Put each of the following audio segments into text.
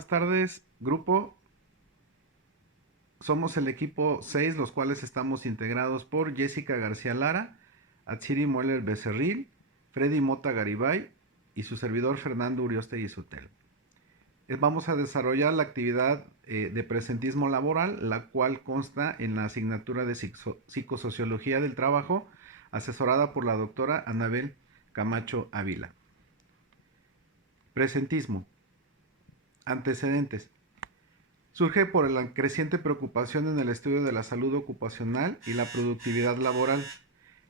Buenas tardes, grupo. Somos el equipo 6, los cuales estamos integrados por Jessica García Lara, Atsiri Moeller Becerril, Freddy Mota Garibay y su servidor Fernando Urioste Sutel. Vamos a desarrollar la actividad de presentismo laboral, la cual consta en la asignatura de psicosociología del trabajo, asesorada por la doctora Anabel Camacho Ávila. Presentismo. Antecedentes. Surge por la creciente preocupación en el estudio de la salud ocupacional y la productividad laboral.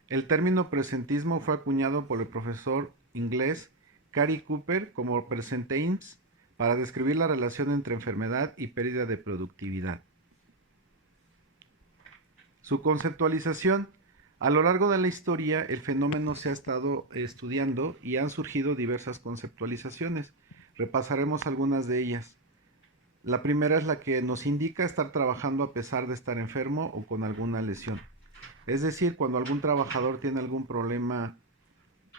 El término presentismo fue acuñado por el profesor inglés Cary Cooper como presenteism para describir la relación entre enfermedad y pérdida de productividad. Su conceptualización. A lo largo de la historia, el fenómeno se ha estado estudiando y han surgido diversas conceptualizaciones. Repasaremos algunas de ellas. La primera es la que nos indica estar trabajando a pesar de estar enfermo o con alguna lesión. Es decir, cuando algún trabajador tiene algún problema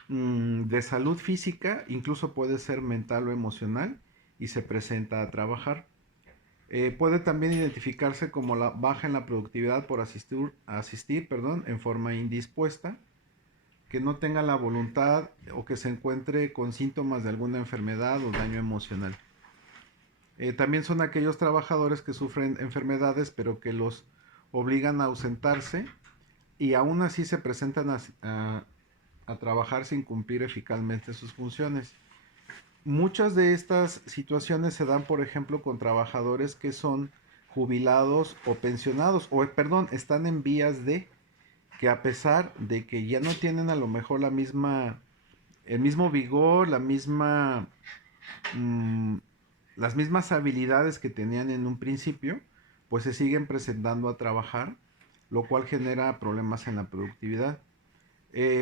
de salud física, incluso puede ser mental o emocional, y se presenta a trabajar. Puede también identificarse como la baja en la productividad por asistir en forma indispuesta, que no tenga la voluntad o que se encuentre con síntomas de alguna enfermedad o daño emocional. También son aquellos trabajadores que sufren enfermedades pero que los obligan a ausentarse y aún así se presentan a trabajar sin cumplir eficazmente sus funciones. Muchas de estas situaciones se dan, por ejemplo, con trabajadores que son jubilados o pensionados, están en vías de que, a pesar de que ya no tienen a lo mejor el mismo vigor, mm, las mismas habilidades que tenían en un principio, pues se siguen presentando a trabajar, lo cual genera problemas en la productividad.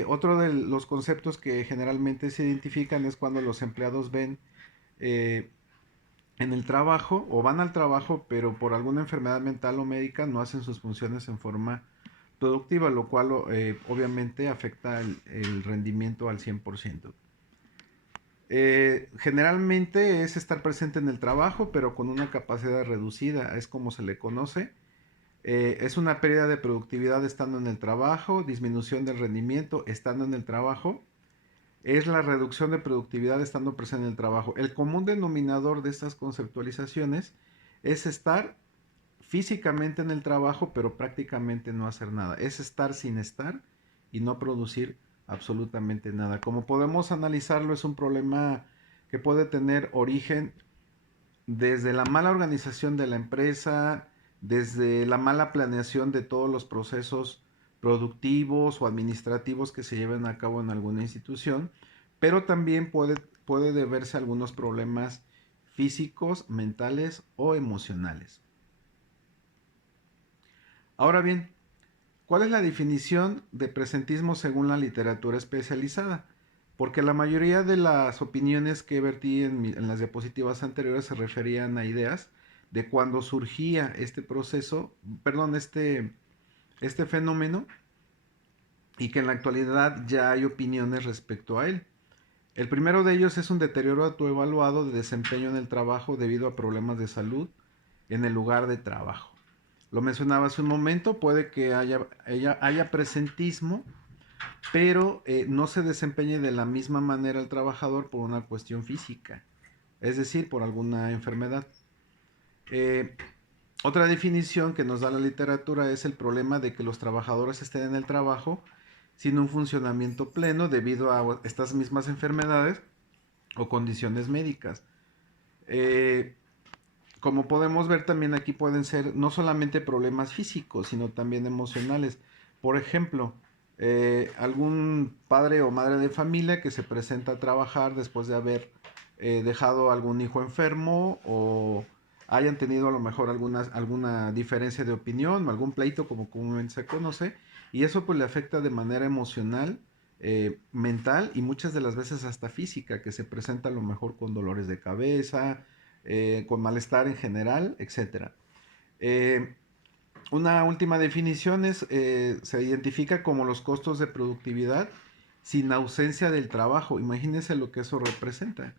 Otro de los conceptos que generalmente se identifican es cuando los empleados ven eh, en el trabajo o van al trabajo, pero por alguna enfermedad mental o médica no hacen sus funciones en forma productiva, lo cual obviamente afecta el rendimiento al 100%. Generalmente es estar presente en el trabajo, pero con una capacidad reducida, es como se le conoce. Es una pérdida de productividad estando en el trabajo, disminución del rendimiento estando en el trabajo. Es la reducción de productividad estando presente en el trabajo. El común denominador de estas conceptualizaciones es estar físicamente en el trabajo, pero prácticamente no hacer nada. Es estar sin estar y no producir absolutamente nada. Como podemos analizarlo, es un problema que puede tener origen desde la mala organización de la empresa, desde la mala planeación de todos los procesos productivos o administrativos que se lleven a cabo en alguna institución, pero también puede deberse a algunos problemas físicos, mentales o emocionales. Ahora bien, ¿cuál es la definición de presentismo según la literatura especializada? Porque la mayoría de las opiniones que vertí en las diapositivas anteriores se referían a ideas de cuando surgía este proceso, este fenómeno, y que en la actualidad ya hay opiniones respecto a él. El primero de ellos es un deterioro autoevaluado de desempeño en el trabajo debido a problemas de salud en el lugar de trabajo. Lo mencionaba hace un momento, puede que haya presentismo, pero no se desempeñe de la misma manera el trabajador por una cuestión física, es decir, por alguna enfermedad. Eh, Otra definición que nos da la literatura es el problema de que los trabajadores estén en el trabajo sin un funcionamiento pleno debido a estas mismas enfermedades o condiciones médicas. Eh, Como podemos ver, también aquí pueden ser no solamente problemas físicos, sino también emocionales. Por ejemplo, algún padre o madre de familia que se presenta a trabajar después de haber dejado algún hijo enfermo o hayan tenido a lo mejor alguna diferencia de opinión o algún pleito como comúnmente se conoce, y eso pues le afecta de manera emocional, mental y muchas de las veces hasta física, que se presenta a lo mejor con dolores de cabeza, con malestar en general, etcétera. Eh, una última definición es, se identifica como los costos de productividad sin ausencia del trabajo. Imagínense lo que eso representa.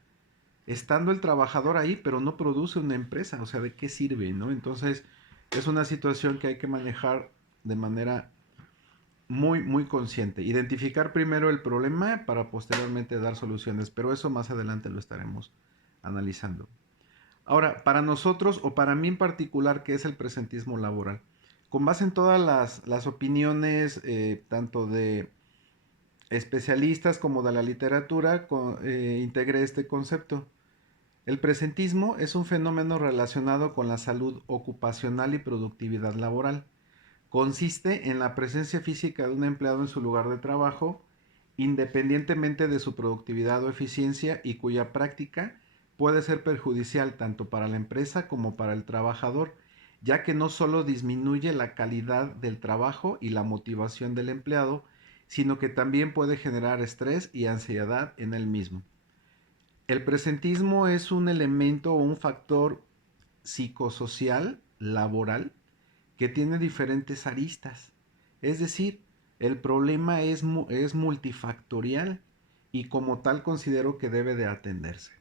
estando el trabajador ahí, pero no produce una empresa, o sea, ¿de qué sirve, no? Entonces, es una situación que hay que manejar de manera muy, muy consciente. Identificar primero el problema para posteriormente dar soluciones, pero eso más adelante lo estaremos analizando. Ahora, para nosotros, o para mí en particular, ¿qué es el presentismo laboral? Con base en todas las opiniones, tanto de especialistas como de la literatura, integré este concepto. El presentismo es un fenómeno relacionado con la salud ocupacional y productividad laboral. Consiste en la presencia física de un empleado en su lugar de trabajo, independientemente de su productividad o eficiencia, y cuya práctica puede ser perjudicial tanto para la empresa como para el trabajador, ya que no solo disminuye la calidad del trabajo y la motivación del empleado, sino que también puede generar estrés y ansiedad en él mismo. El presentismo es un elemento o un factor psicosocial laboral que tiene diferentes aristas. Es decir, el problema es multifactorial y como tal considero que debe de atenderse.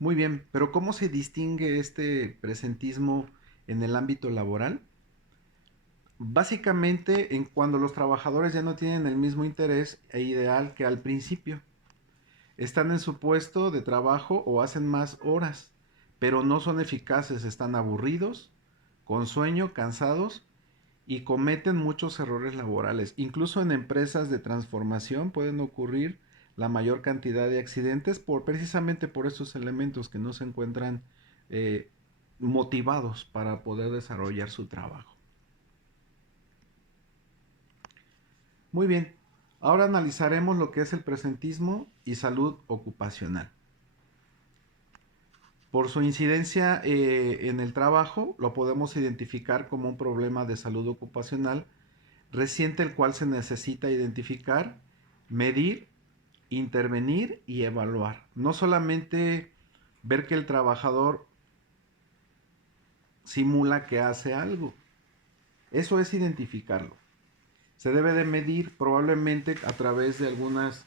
Muy bien, pero ¿cómo se distingue este presentismo en el ámbito laboral? Básicamente en cuando los trabajadores ya no tienen el mismo interés e ideal que al principio. Están en su puesto de trabajo o hacen más horas, pero no son eficaces, están aburridos, con sueño, cansados y cometen muchos errores laborales. Incluso en empresas de transformación pueden ocurrir la mayor cantidad de accidentes precisamente por estos elementos que no se encuentran eh, motivados para poder desarrollar su trabajo. Muy bien, ahora analizaremos lo que es el presentismo y salud ocupacional. Por su incidencia en el trabajo, lo podemos identificar como un problema de salud ocupacional reciente, el cual se necesita identificar, medir, intervenir y evaluar. No solamente ver que el trabajador simula que hace algo, eso es identificarlo. Se debe de medir probablemente a través de algunas,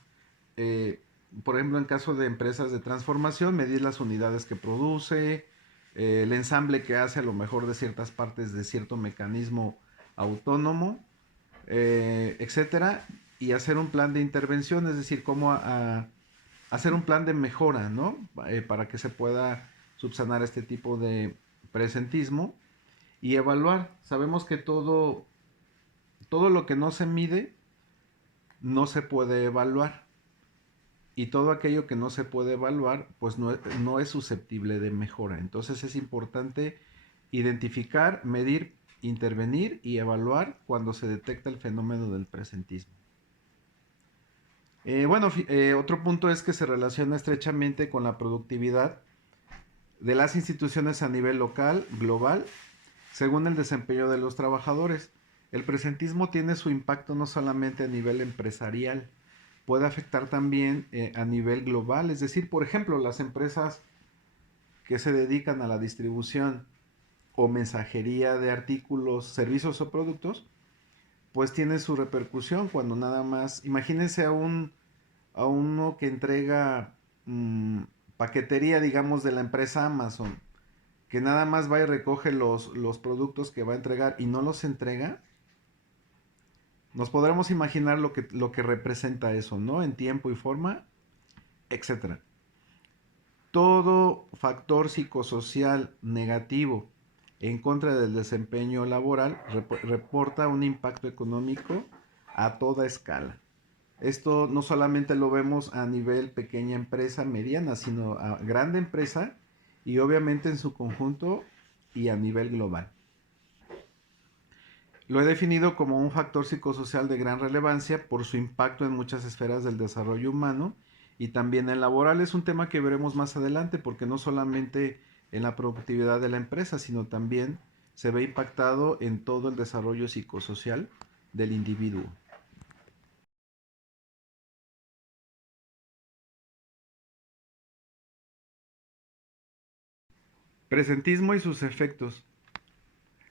por ejemplo, en caso de empresas de transformación, medir las unidades que produce, el ensamble que hace a lo mejor de ciertas partes de cierto mecanismo autónomo, etcétera, y hacer un plan de intervención, es decir, cómo hacer un plan de mejora, ¿no? Para que se pueda subsanar este tipo de presentismo y evaluar. Sabemos que todo lo que no se mide no se puede evaluar, y todo aquello que no se puede evaluar pues no es susceptible de mejora. Entonces es importante identificar, medir, intervenir y evaluar cuando se detecta el fenómeno del presentismo. Otro punto es que se relaciona estrechamente con la productividad de las instituciones a nivel local, global, según el desempeño de los trabajadores. El presentismo tiene su impacto no solamente a nivel empresarial, puede afectar también a nivel global. Es decir, por ejemplo, las empresas que se dedican a la distribución o mensajería de artículos, servicios o productos, pues tiene su repercusión cuando nada más, imagínense a uno que entrega paquetería, digamos, de la empresa Amazon, que nada más va y recoge los productos que va a entregar y no los entrega. Nos podremos imaginar lo que representa eso, ¿no? En tiempo y forma, etcétera. Todo factor psicosocial negativo en contra del desempeño laboral reporta un impacto económico a toda escala. Esto no solamente lo vemos a nivel pequeña empresa, mediana, sino a grande empresa y obviamente en su conjunto y a nivel global. Lo he definido como un factor psicosocial de gran relevancia por su impacto en muchas esferas del desarrollo humano y también en laboral. Es un tema que veremos más adelante porque no solamente en la productividad de la empresa, sino también se ve impactado en todo el desarrollo psicosocial del individuo. Presentismo y sus efectos.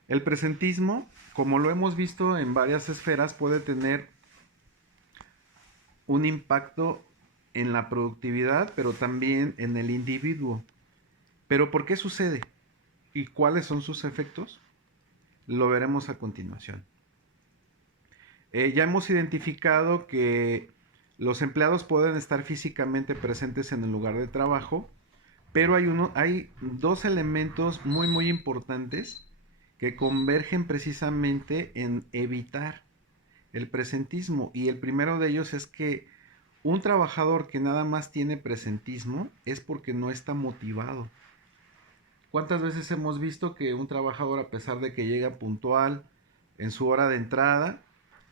El presentismo, como lo hemos visto en varias esferas, puede tener un impacto en la productividad, pero también en el individuo. ¿Pero por qué sucede? ¿Y cuáles son sus efectos? Lo veremos a continuación. Ya hemos identificado que los empleados pueden estar físicamente presentes en el lugar de trabajo, pero hay dos elementos muy importantes que convergen precisamente en evitar el presentismo. Y el primero de ellos es que un trabajador que nada más tiene presentismo es porque no está motivado. ¿Cuántas veces hemos visto que un trabajador, a pesar de que llega puntual en su hora de entrada,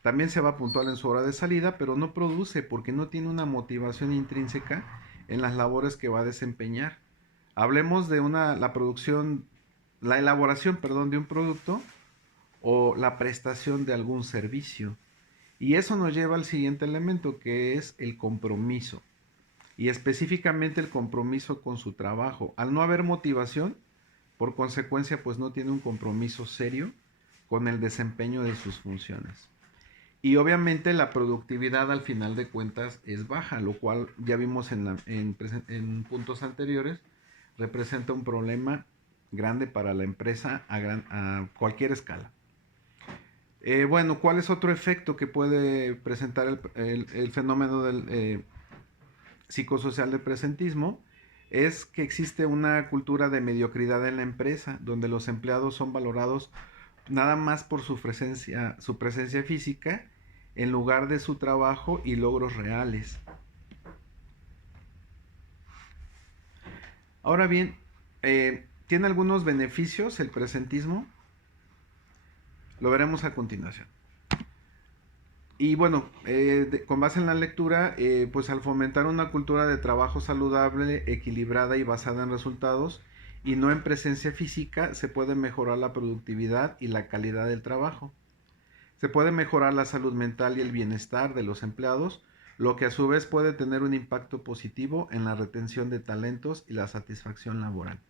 también se va puntual en su hora de salida, pero no produce porque no tiene una motivación intrínseca en las labores que va a desempeñar? Hablemos de la producción, la elaboración, perdón, de un producto o la prestación de algún servicio. Y eso nos lleva al siguiente elemento, que es el compromiso. Y específicamente el compromiso con su trabajo. Al no haber motivación, por consecuencia, pues no tiene un compromiso serio con el desempeño de sus funciones. Y obviamente la productividad al final de cuentas es baja, lo cual ya vimos en puntos anteriores, representa un problema grande para la empresa a cualquier escala. Bueno, ¿cuál es otro efecto que puede presentar el fenómeno del psicosocial del presentismo? Es que existe una cultura de mediocridad en la empresa, donde los empleados son valorados nada más por su presencia física, en lugar de su trabajo y logros reales. Ahora bien, ¿tiene algunos beneficios el presentismo? Lo veremos a continuación. Y bueno, con base en la lectura, pues al fomentar una cultura de trabajo saludable, equilibrada y basada en resultados y no en presencia física, se puede mejorar la productividad y la calidad del trabajo. Se puede mejorar la salud mental y el bienestar de los empleados, lo que a su vez puede tener un impacto positivo en la retención de talentos y la satisfacción laboral.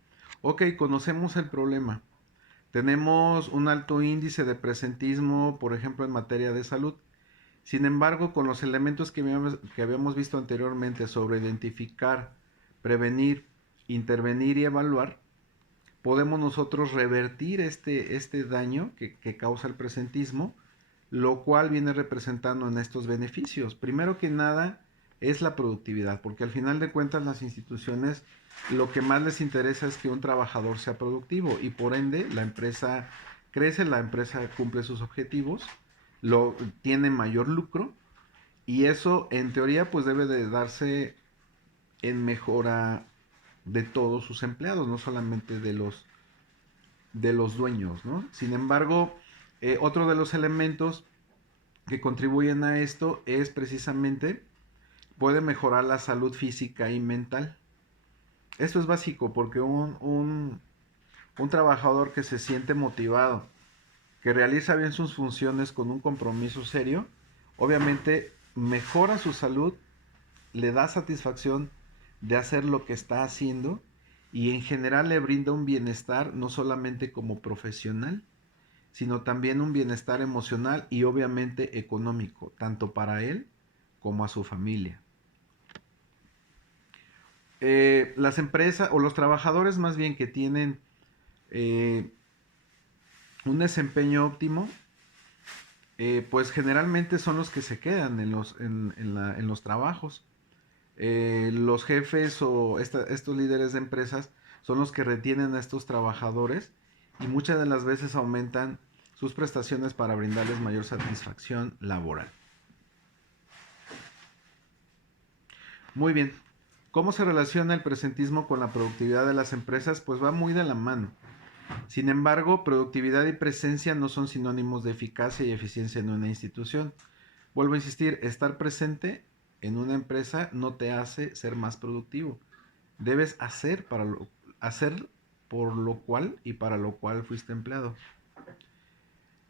Ok, conocemos el problema. Tenemos un alto índice de presentismo, por ejemplo, en materia de salud. Sin embargo, con los elementos que habíamos visto anteriormente sobre identificar, prevenir, intervenir y evaluar, podemos nosotros revertir este daño que causa el presentismo, lo cual viene representando en estos beneficios. Primero que nada es la productividad, porque al final de cuentas las instituciones lo que más les interesa es que un trabajador sea productivo y por ende la empresa crece, la empresa cumple sus objetivos, tiene mayor lucro y eso en teoría pues debe de darse en mejora de todos sus empleados, no solamente de los dueños, ¿no? Sin embargo, otro de los elementos que contribuyen a esto es precisamente puede mejorar la salud física y mental. Esto es básico porque un trabajador que se siente motivado, que realiza bien sus funciones con un compromiso serio, obviamente mejora su salud, le da satisfacción de hacer lo que está haciendo y en general le brinda un bienestar no solamente como profesional, sino también un bienestar emocional y obviamente económico, tanto para él como a su familia. Las empresas o los trabajadores más bien que tienen eh, un desempeño óptimo, pues generalmente son los que se quedan en los trabajos. Los jefes o estos líderes de empresas son los que retienen a estos trabajadores y muchas de las veces aumentan sus prestaciones para brindarles mayor satisfacción laboral. Muy bien. ¿Cómo se relaciona el presentismo con la productividad de las empresas? Pues va muy de la mano. Sin embargo, productividad y presencia no son sinónimos de eficacia y eficiencia en una institución. Vuelvo a insistir, estar presente en una empresa no te hace ser más productivo. Debes hacer por lo cual y para lo cual fuiste empleado.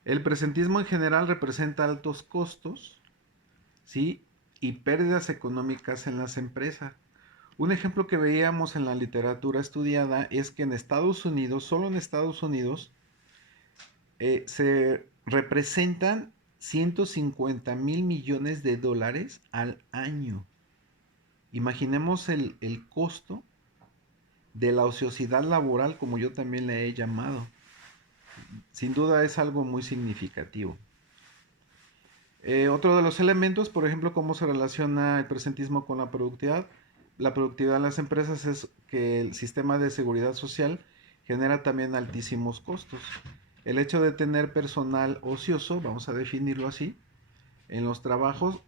El presentismo en general representa altos costos, ¿sí? Y pérdidas económicas en las empresas. Un ejemplo que veíamos en la literatura estudiada es que en Estados Unidos, solo en Estados Unidos, se representan 150 mil millones de dólares al año. Imaginemos el costo de la ociosidad laboral, como yo también le he llamado. Sin duda es algo muy significativo. Otro de los elementos, por ejemplo, cómo se relaciona el presentismo con la productividad. La productividad en las empresas es que el sistema de seguridad social genera también altísimos costos. El hecho de tener personal ocioso, vamos a definirlo así, en los trabajos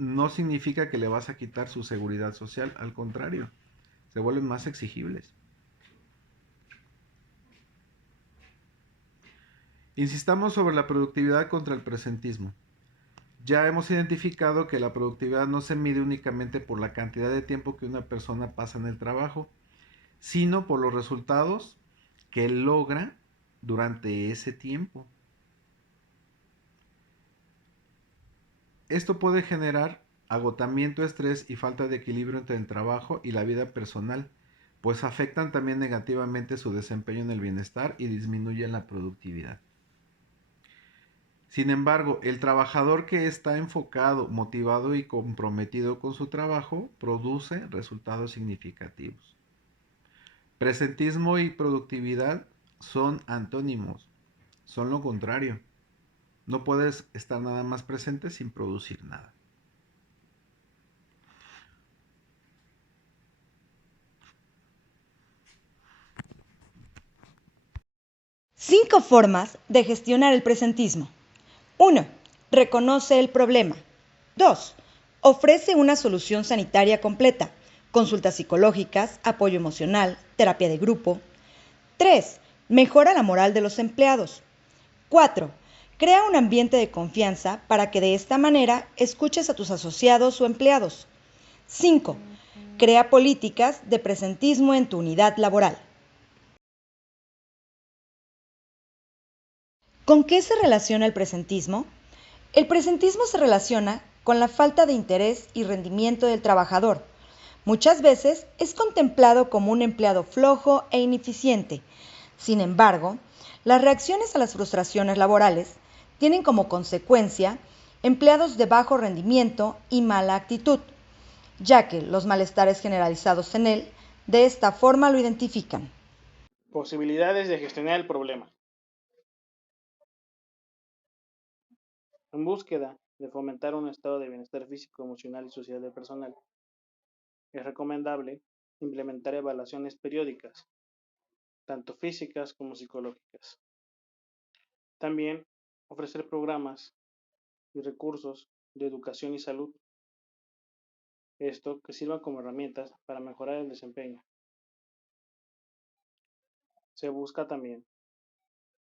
no significa que le vas a quitar su seguridad social, al contrario, se vuelven más exigibles. Insistamos sobre la productividad contra el presentismo. Ya hemos identificado que la productividad no se mide únicamente por la cantidad de tiempo que una persona pasa en el trabajo, sino por los resultados que logra durante ese tiempo. Esto puede generar agotamiento, estrés y falta de equilibrio entre el trabajo y la vida personal, pues afectan también negativamente su desempeño en el bienestar y disminuyen la productividad. Sin embargo, el trabajador que está enfocado, motivado y comprometido con su trabajo produce resultados significativos. Presentismo y productividad son antónimos, son lo contrario. No puedes estar nada más presente sin producir nada. Cinco formas de gestionar el presentismo. 1. Reconoce el problema. 2. Ofrece una solución sanitaria completa, consultas psicológicas, apoyo emocional, terapia de grupo. 3. Mejora la moral de los empleados. 4. Crea un ambiente de confianza para que de esta manera escuches a tus asociados o empleados. 5. Crea políticas de presentismo en tu unidad laboral. ¿Con qué se relaciona el presentismo? El presentismo se relaciona con la falta de interés y rendimiento del trabajador. Muchas veces es contemplado como un empleado flojo e ineficiente. Sin embargo, las reacciones a las frustraciones laborales tienen como consecuencia empleados de bajo rendimiento y mala actitud, ya que los malestares generalizados en él de esta forma lo identifican. Posibilidades de gestionar el problema. En búsqueda de fomentar un estado de bienestar físico, emocional y social del personal, es recomendable implementar evaluaciones periódicas, tanto físicas como psicológicas. También ofrecer programas y recursos de educación y salud, esto que sirvan como herramientas para mejorar el desempeño. Se busca también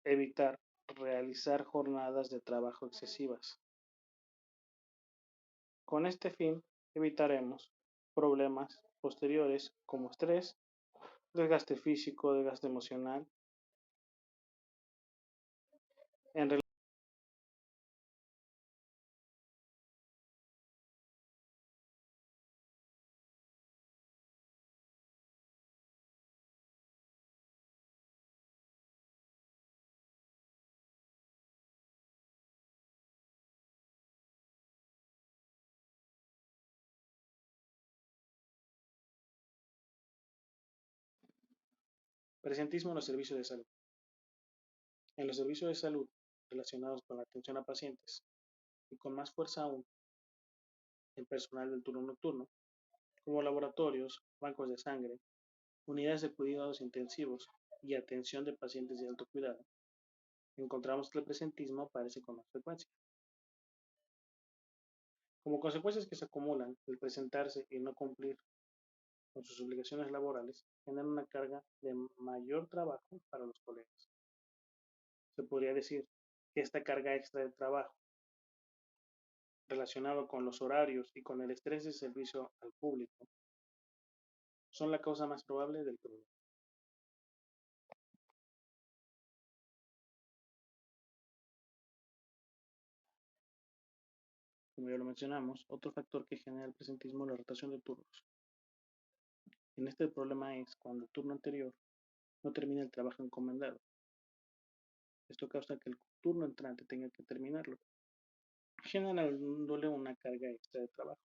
evitar realizar jornadas de trabajo excesivas. Con este fin, evitaremos problemas posteriores como estrés, desgaste físico, desgaste emocional. En realidad, presentismo en los servicios de salud. En los servicios de salud relacionados con la atención a pacientes y con más fuerza aún el personal del turno nocturno, como laboratorios, bancos de sangre, unidades de cuidados intensivos y atención de pacientes de alto cuidado, encontramos que el presentismo aparece con más frecuencia. Como consecuencias que se acumulan, el presentarse y no cumplir con sus obligaciones laborales generan una carga de mayor trabajo para los colegas. Se podría decir que esta carga extra de trabajo relacionado con los horarios y con el estrés de servicio al público son la causa más probable del problema. Como ya lo mencionamos, otro factor que genera el presentismo es la rotación de turnos. En este el problema es cuando el turno anterior no termina el trabajo encomendado. Esto causa que el turno entrante tenga que terminarlo, generándole una carga extra de trabajo.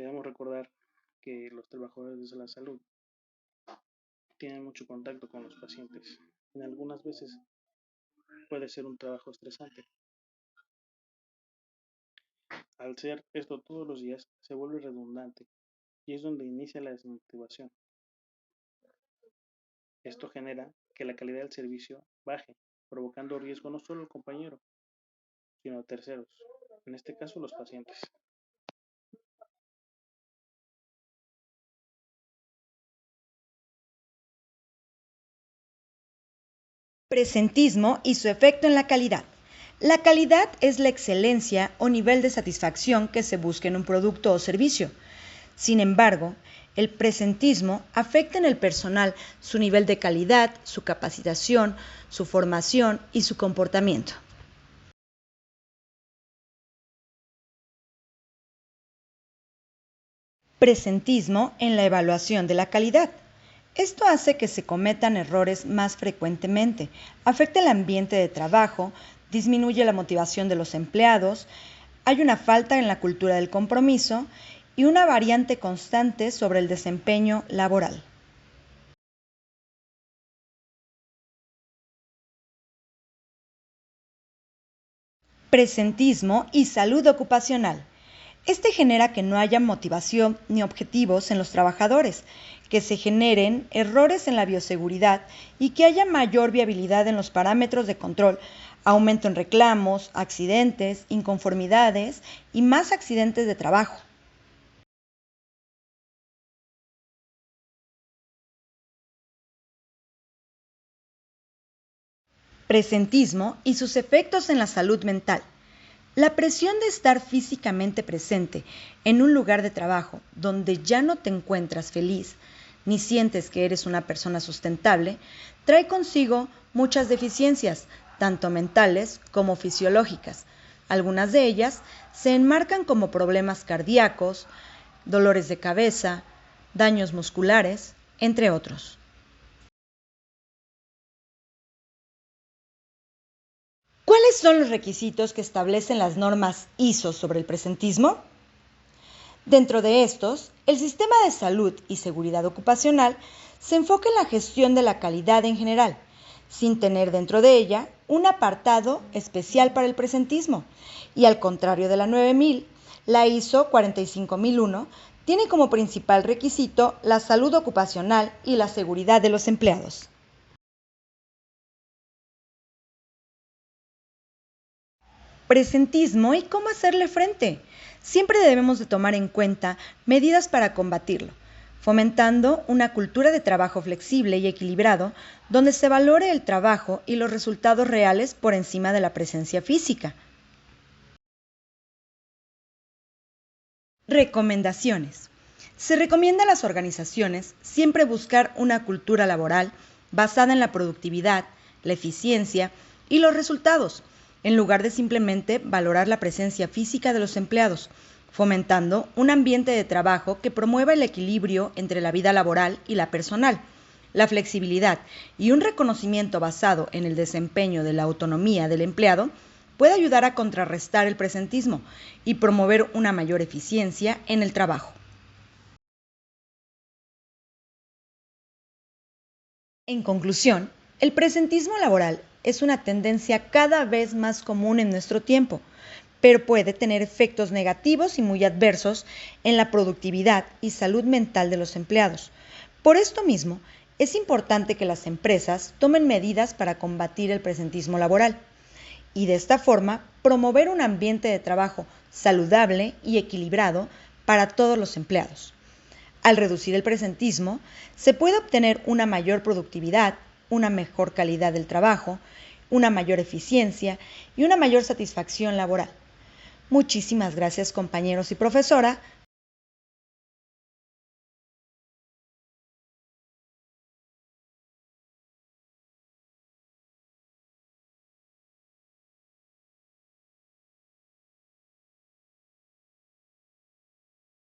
Debemos recordar que los trabajadores de la salud tienen mucho contacto con los pacientes. En algunas veces puede ser un trabajo estresante. Al ser esto todos los días, se vuelve redundante y es donde inicia la desmotivación. Esto genera que la calidad del servicio baje, provocando riesgo no solo al compañero, sino a terceros, en este caso los pacientes. Presentismo y su efecto en la calidad. La calidad es la excelencia o nivel de satisfacción que se busca en un producto o servicio. Sin embargo, el presentismo afecta en el personal su nivel de calidad, su capacitación, su formación y su comportamiento. Presentismo en la evaluación de la calidad. Esto hace que se cometan errores más frecuentemente, afecta el ambiente de trabajo, disminuye la motivación de los empleados, hay una falta en la cultura del compromiso y una variante constante sobre el desempeño laboral. Presentismo y salud ocupacional. Este genera que no haya motivación ni objetivos en los trabajadores, que se generen errores en la bioseguridad y que haya mayor viabilidad en los parámetros de control, aumento en reclamos, accidentes, inconformidades y más accidentes de trabajo. Presentismo y sus efectos en la salud mental. La presión de estar físicamente presente en un lugar de trabajo donde ya no te encuentras feliz ni sientes que eres una persona sustentable, trae consigo muchas deficiencias, tanto mentales como fisiológicas. Algunas de ellas se enmarcan como problemas cardíacos, dolores de cabeza, daños musculares, entre otros. ¿Cuáles son los requisitos que establecen las normas ISO sobre el presentismo? Dentro de estos, el sistema de salud y seguridad ocupacional se enfoca en la gestión de la calidad en general, sin tener dentro de ella un apartado especial para el presentismo. Y al contrario de la 9000, la ISO 45001 tiene como principal requisito la salud ocupacional y la seguridad de los empleados. Presentismo y cómo hacerle frente. Siempre debemos de tomar en cuenta medidas para combatirlo, fomentando una cultura de trabajo flexible y equilibrado donde se valore el trabajo y los resultados reales por encima de la presencia física. Recomendaciones. Se recomienda a las organizaciones siempre buscar una cultura laboral basada en la productividad, la eficiencia y los resultados, en lugar de simplemente valorar la presencia física de los empleados, fomentando un ambiente de trabajo que promueva el equilibrio entre la vida laboral y la personal, la flexibilidad y un reconocimiento basado en el desempeño de la autonomía del empleado puede ayudar a contrarrestar el presentismo y promover una mayor eficiencia en el trabajo. En conclusión, el presentismo laboral es una tendencia cada vez más común en nuestro tiempo, pero puede tener efectos negativos y muy adversos en la productividad y salud mental de los empleados. Por esto mismo, es importante que las empresas tomen medidas para combatir el presentismo laboral y de esta forma promover un ambiente de trabajo saludable y equilibrado para todos los empleados. Al reducir el presentismo, se puede obtener una mayor productividad, una mejor calidad del trabajo, una mayor eficiencia y una mayor satisfacción laboral. Muchísimas gracias, compañeros y profesora,